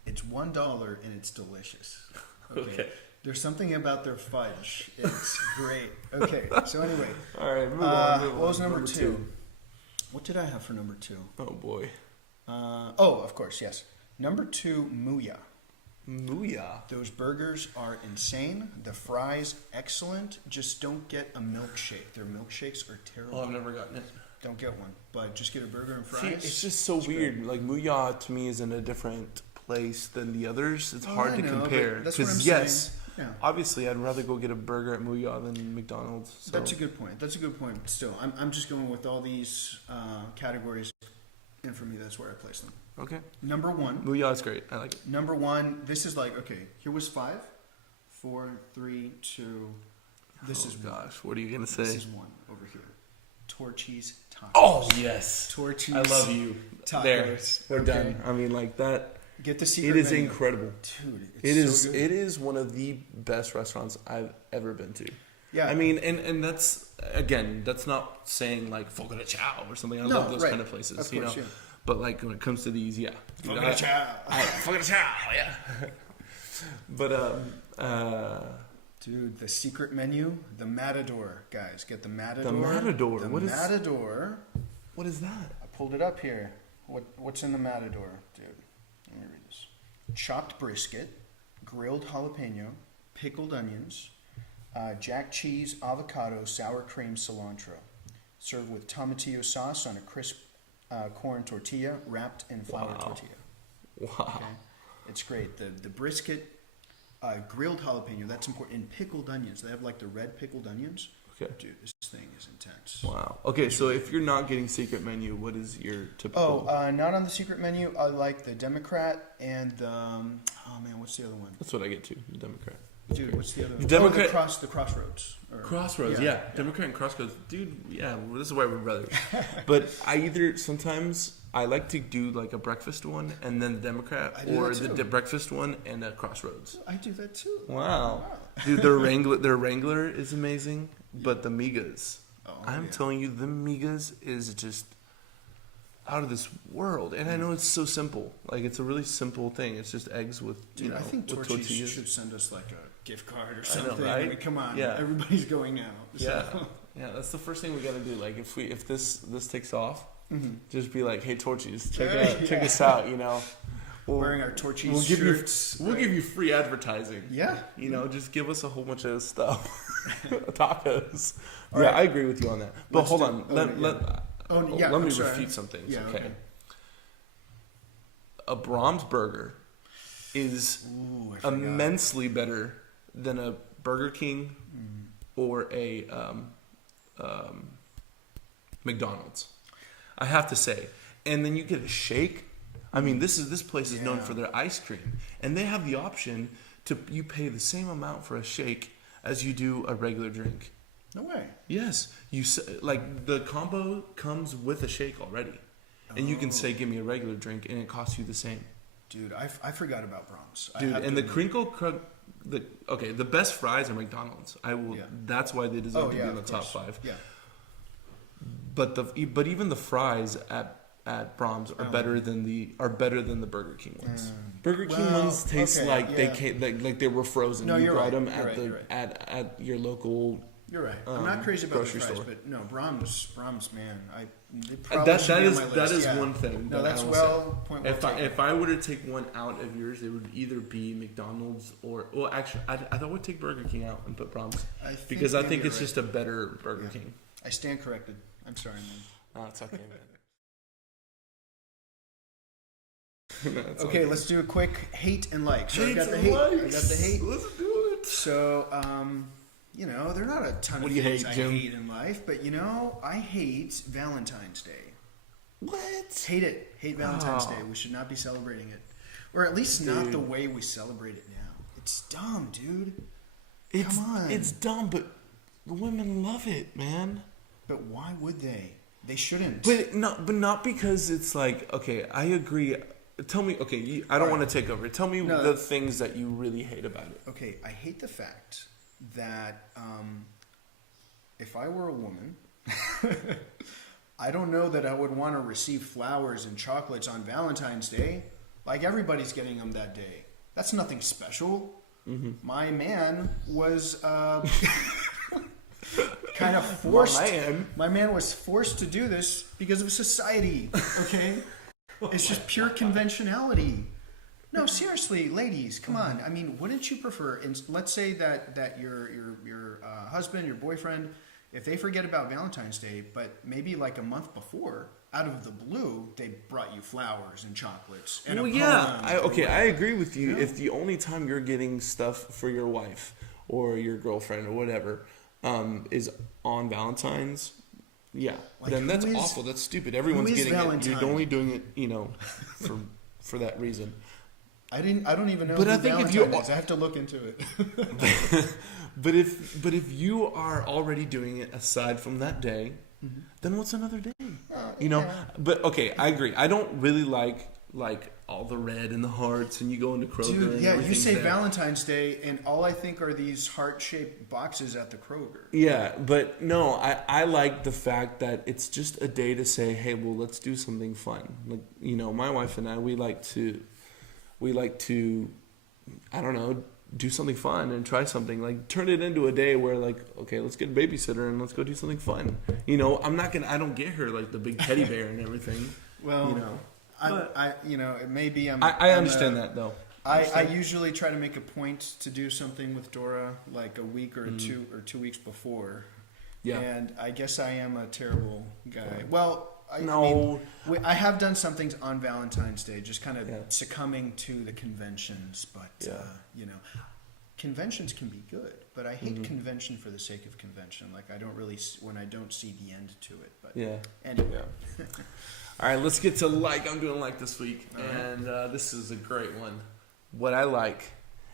It's $1 and it's delicious. Okay. There's something about their fudge. It's great. Okay. So anyway, All right, move on. what was number 2? What did I have for number 2? Oh boy, Of course, yes. Number 2, Muya. Muya. Those burgers are insane. The fries, excellent. Just don't get a milkshake. Their milkshakes are terrible. Oh, I've never gotten it. Don't get one. But just get a burger and fries. See, it's just so weird. Like Muya to me is in a different place than the others. It's hard to compare. That's what I'm yes, saying. Yeah. obviously I'd rather go get a burger at Muya than McDonald's. So. That's a good point. But still, I'm just going with all these categories. And for me, that's where I place them. Okay. Number 1. Muya is great. I like it. Number 1. This is like, okay, here was 5, 4, 3, 2. This is 1. Gosh, what are you gonna say? This is 1 over here. Torchy's tacos. Oh yes, Torchy's I love you. tacos. There, we're Okay. done. I mean, like that. Get the secret It is menu. incredible. Dude, It it's is. so good. It is one of the best restaurants I've ever been to. Yeah. I mean, and that's again, that's not saying like Fogo de Chao or something. I No, love those right. kind of places, Of you course, know. yeah. But like when it comes to these, yeah, Fogo de Chao. Fogo de Chao, yeah. But Dude, the secret menu, the Matador, guys. Get the Matador. The Matador. The What is- Matador. what is that? I pulled it up here. What's in the Matador, dude? Let me read this. Chopped brisket, grilled jalapeno, pickled onions, jack cheese, avocado, sour cream, cilantro. Served with tomatillo sauce on a crisp corn tortilla wrapped in flour Wow. tortilla. Wow. Okay? It's great. The brisket, grilled jalapeno, that's important. And pickled onions. They have like the red pickled onions. Okay. Dude, this thing is intense. Wow. Okay, so if you're not getting secret menu, what is your typical? Not on the secret menu. I like the Democrat and the, oh man, what's the other one? That's what I get to. The Democrat. Dude, what's the other one? Democrat- The Crossroads. Crossroads, yeah. Democrat and Crossroads. Dude, yeah, well, this is why we're brothers. But sometimes I like to do like a breakfast one and then the Democrat, I do or that the too. breakfast one and a Crossroads. I do that too. Wow. Dude, their Wrangler is amazing, but the Migas. I'm telling you, the Migas is just out of this world. And I know it's so simple. Like, it's a really simple thing. It's just eggs with, Dude, I think with Torchy's should send us like a gift card or I know, something. right? I mean, come on. Yeah. Everybody's going out. Yeah, So. yeah. That's the first thing we gotta do. Like, if this takes off, Mm-hmm. just be like, "Hey, Torchies, Yeah. check us out." You know, Wearing our Torchy's we'll give shirts. we'll give you free advertising. Yeah. You know, just give us a whole bunch of stuff, tacos. All Yeah, right. I agree with you on that. But Let's hold do- on, oh, let yeah, me I'm sorry. refute some things. Yeah, okay. okay. A Brahms burger is Ooh, I forgot. immensely better than a Burger King or a McDonald's. I have to say, and then you get a shake. I mean, this place is known for their ice cream, and they have the option you pay the same amount for a shake as you do a regular drink. No way. Yes, like the combo comes with a shake already, and you can say, "Give me a regular drink," and it costs you the same. Dude, I forgot about Brahms. Dude, and the crinkle the best fries are McDonald's. That's why they deserve to be in the top 5. Yeah. But even the fries at Brahms are better than the Burger King ones. Burger King ones taste like they were frozen. No, you got right. them You're at your local. You're right. I'm not crazy about the grocery fries, store. but no, Brahms, man. That is one thing. No, that's point. If I were to take one out of yours, it would either be McDonald's actually, I thought I would take Burger King out and put Brahms because I think it's just a better Burger King. I stand corrected. I'm sorry, man. No, it's okay, man. Okay, let's do a quick hate and like. So I got the hate. Let's do it. So, there are not a ton of things I hate in life, but I hate Valentine's Day. What? Hate it. Hate Valentine's Day. We should not be celebrating it, or at least not the way we celebrate it now. It's dumb, dude. Come on. It's dumb, but the women love it, man. But why would they? They shouldn't. But not because it's like, okay, I agree. Tell me, okay, I don't want to take over. Tell me the things that you really hate about it. Okay, I hate the fact that if I were a woman, I don't know that I would want to receive flowers and chocolates on Valentine's Day. Like everybody's getting them that day. That's nothing special. Mm-hmm. My man was kind of forced. My man was forced to do this because of society. Okay, it's just pure conventionality. No, seriously, ladies, come on. I mean, wouldn't you prefer? Let's say that your husband, your boyfriend, if they forget about Valentine's Day, but maybe like a month before, out of the blue, they brought you flowers and chocolates. And I agree with you. If the only time you're getting stuff for your wife or your girlfriend or whatever is on Valentine's, then that's awful. That's stupid. Everyone's getting Valentine? It. You're only doing it, for that reason. I don't even know. But I think I have to look into it. But if you are already doing it aside from that day, then what's another day? But okay, I agree. I don't really like all the red and the hearts, and you go into Kroger. Dude, and you say Valentine's Day, and all I think are these heart-shaped boxes at the Kroger. Yeah, but no, I like the fact that it's just a day to say, hey, well, let's do something fun. Like, my wife and I, we like to, I don't know, do something fun and try something. Like, turn it into a day where, like, okay, let's get a babysitter and let's go do something fun. I don't get her, like, the big teddy bear and everything. Well, maybe I understand that, though. I usually try to make a point to do something with Dora, like a week or 2 weeks before. Yeah. And I guess I am a terrible guy. Well, I have done some things on Valentine's Day, just kind of succumbing to the conventions. But, conventions can be good. But I hate convention for the sake of convention. Like, when I don't see the end to it. But anyway. Yeah. All right, let's get to like. I'm doing like this week. And this is a great one. What I like,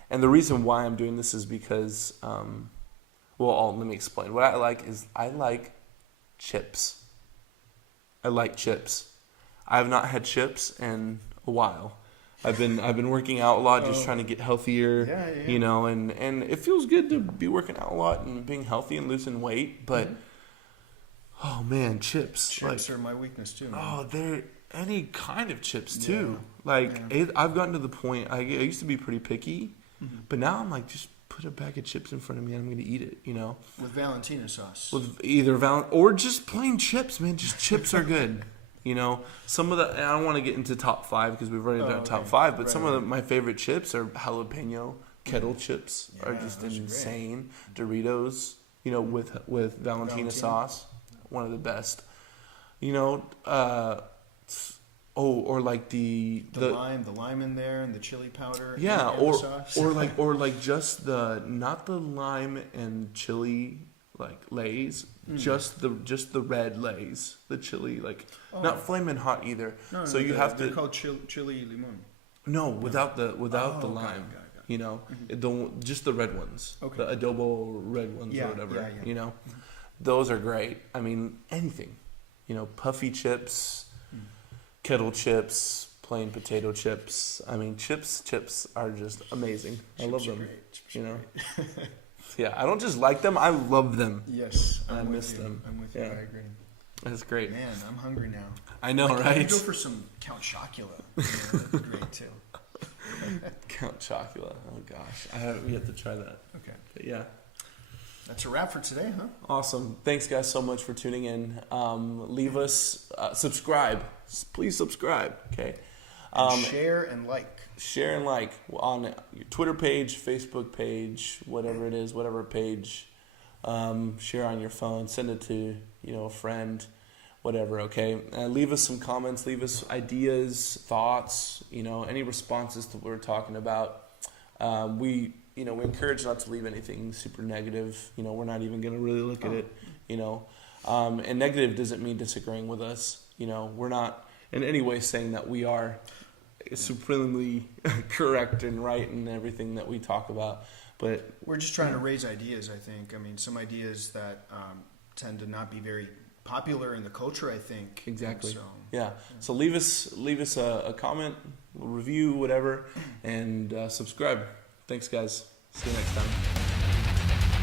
and the reason why I'm doing this is because, let me explain. What I like is I like chips. I like chips. I have not had chips in a while. I've been working out a lot, just trying to get healthier. And it feels good to be working out a lot and being healthy and losing weight. But oh man, chips! Chips are my weakness too. Man. Oh, they're any kind of chips too. I've gotten to the point. I used to be pretty picky, but now I'm like, just put a bag of chips in front of me and I'm going to eat it, With Valentina sauce. With either or just plain chips, man. Just chips are good. Some of I don't want to get into top 5 because we've already done top 5, but some of my favorite chips are jalapeno kettle chips are just insane. Doritos, with Valentina sauce, one of the best. Or like the lime in there and the chili powder. Yeah, and the sauce. or just not the lime and chili like Lay's, just the red Lay's, the chili, like not flaming hot either. No, so no, you have they're to called chili limon. no without the Oh, lime. got it. You know, just the red ones, Okay. the adobo red ones Yeah, or whatever. yeah, yeah. You know, those are great. I mean, anything. You know, puffy chips, kettle chips, plain potato chips. I mean, chips are just amazing. I love Chips are them. great. Chips are You know, great. yeah. I don't just like them. I love them. Yes, I I'm miss with you. them. I'm with you. Yeah. I agree. That's great. Man, I'm hungry now. I know, Like, right? I'd go for some Count Chocula. That'd be great too. Count Chocula. Oh gosh, we have to try that. Okay, But yeah, that's a wrap for today, huh? awesome. Thanks guys so much for tuning in. Leave us subscribe. Please subscribe. Okay. And share and like. Share and like on your Twitter page, Facebook page, whatever it is, whatever page. Share on your phone. Send it to a friend. Whatever, okay? Leave us some comments, leave us ideas, thoughts, any responses to what we're talking about. We encourage not to leave anything super negative. We're not even going to really look at it, And negative doesn't mean disagreeing with us. We're not in any way saying that we are supremely correct and right in everything that we talk about. But we're just trying to raise ideas, I think. I mean, some ideas that tend to not be very popular in the culture, I think. Exactly. So, yeah. So leave us a comment, a review, whatever, and subscribe. Thanks, guys. See you next time.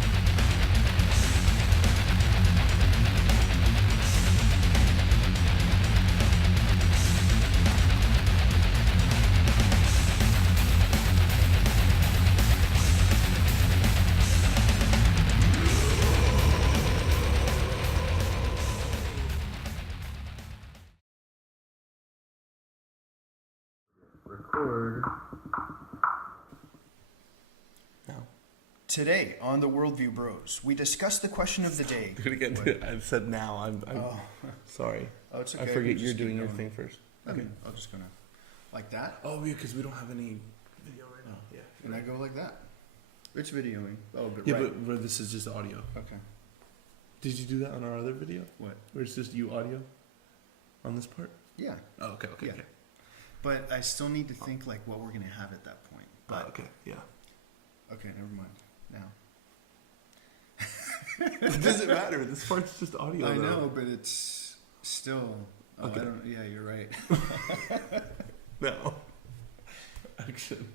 Record. Now. Today on the Worldview Bros, we discuss the question of the day. Do it again. What? I've said now. I'm sorry. Oh, it's okay. I forget We'll you're just doing keep your going. thing first. Okay. I'm just gonna like that. Oh, yeah, because we don't have any video right now. Yeah. And I go like that. It's videoing. Oh, but Yeah, right. but this is just audio. Okay. Did you do that on our other video? What? Where it's just you audio on this part? Yeah. Oh, okay, Yeah. okay. But I still need to think like what we're gonna have at that point. But Okay, yeah. okay, never mind. Now. It doesn't matter. This part's just audio. I though. know, but it's still. Oh, Okay. I don't. Yeah, you're right. No. Action.